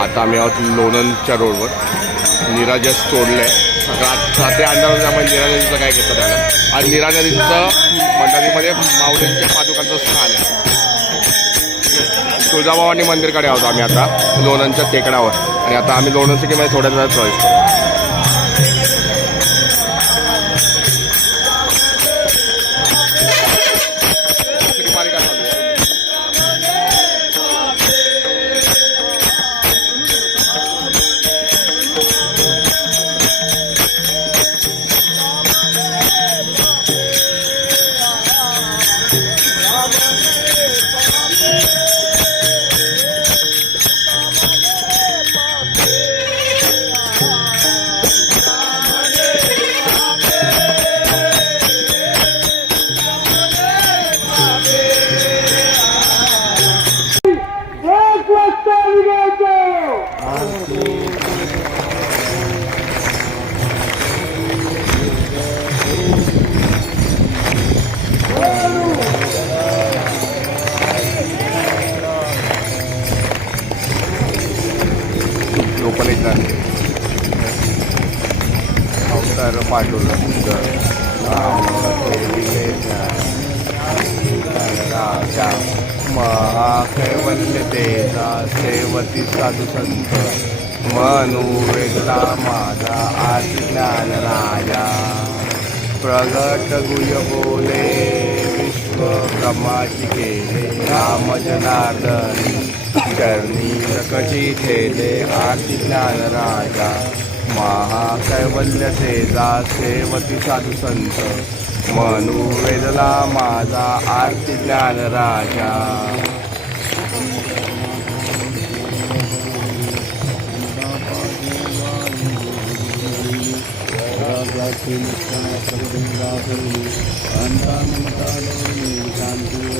आता आम्ही आहोत लोणंदच्या रोडवर. निराजस सोडलं आहे सगळ्यात ते अंदाज आपण निराजचं काय घेतो त्याला? आणि निराजचं मंडळीमध्ये माऊलींच्या पादुकांचं स्थान आहे. तुळजाभवानी मंदिरकडे आहोत आम्ही आता लोणंदच्या टेकडावर. आणि आता आम्ही लोणंद सिटीमध्ये थोड्या वेळात प्रवेश करू. अवतार पाठवलं राजा महाकैवल्य देता सेवती साधू संत मनू वेगळा माझा आदि ज्ञान राजा प्रगट गुय बोले विश्व ब्रह्माची केले राम जनार्दनी चरणी प्रकटी ठेले आरती ज्ञान राजा महाकैवल्य तेजा सेवती साधू संत मनू वेदला माझा आरती ज्ञान राजा. शांती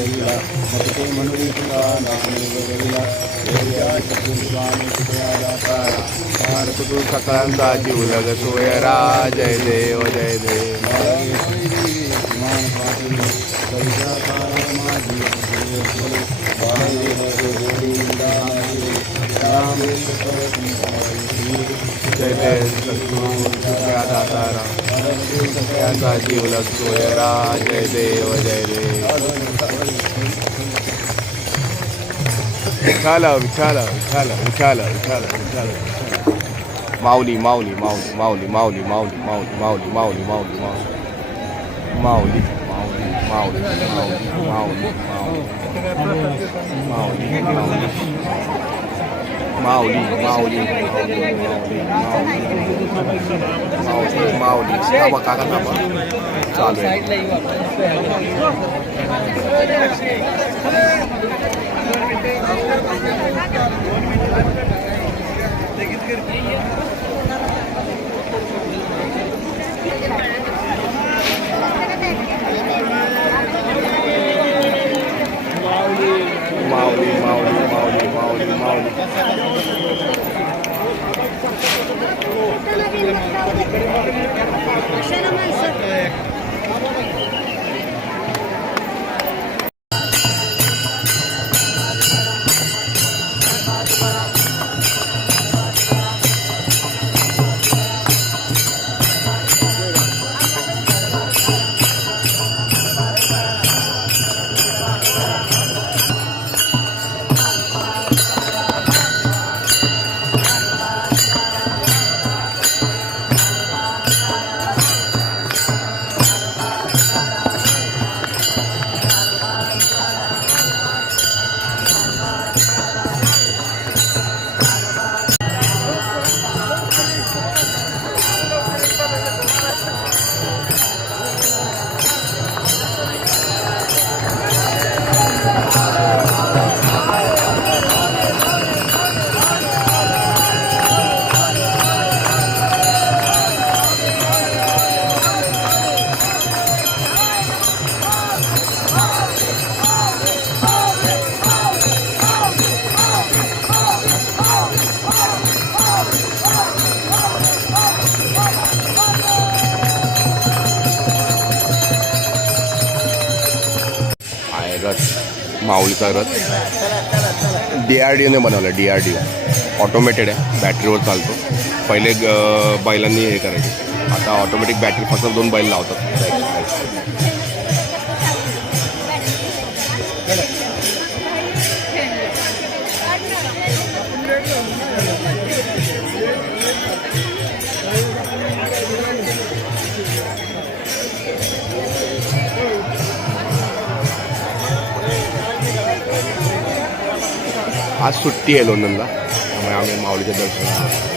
गईला सबके मनोनीता नाम गईला देव्या चतुर्वाणी कृपया दातारा भारत तू सकलांचा जीव लग सोयरा जय देव जय देव मान पाटील गईला तारा माझी देव बाहेर देवी दान जय देव जय देव Vitthal Vitthal Vitthal Vitthal Vitthal Vitthal Mauli Mauli Mauli Mauli Mauli Mauli Mauli Mauli Mauli Mauli Mauli Mauli Mauli Mauli Mauli Mauli Mauli Mauli Mauli, Mauli, mau Mauli, Mauli, apa kakak apa? Salve. Thank you. Achando Música माऊलीचा रथ. डी आर डी ओने बनवला D R D O automated आहे बॅटरीवर चालतो. पहिले ग- बैलांनी हे करायचे. आता ऑटोमॅटिक बॅटरी फक्त दोन बैल लावतात. आज सुट्टी आहे लोणंदला. त्यामुळे आम्ही माऊलीच्या दर्शनाला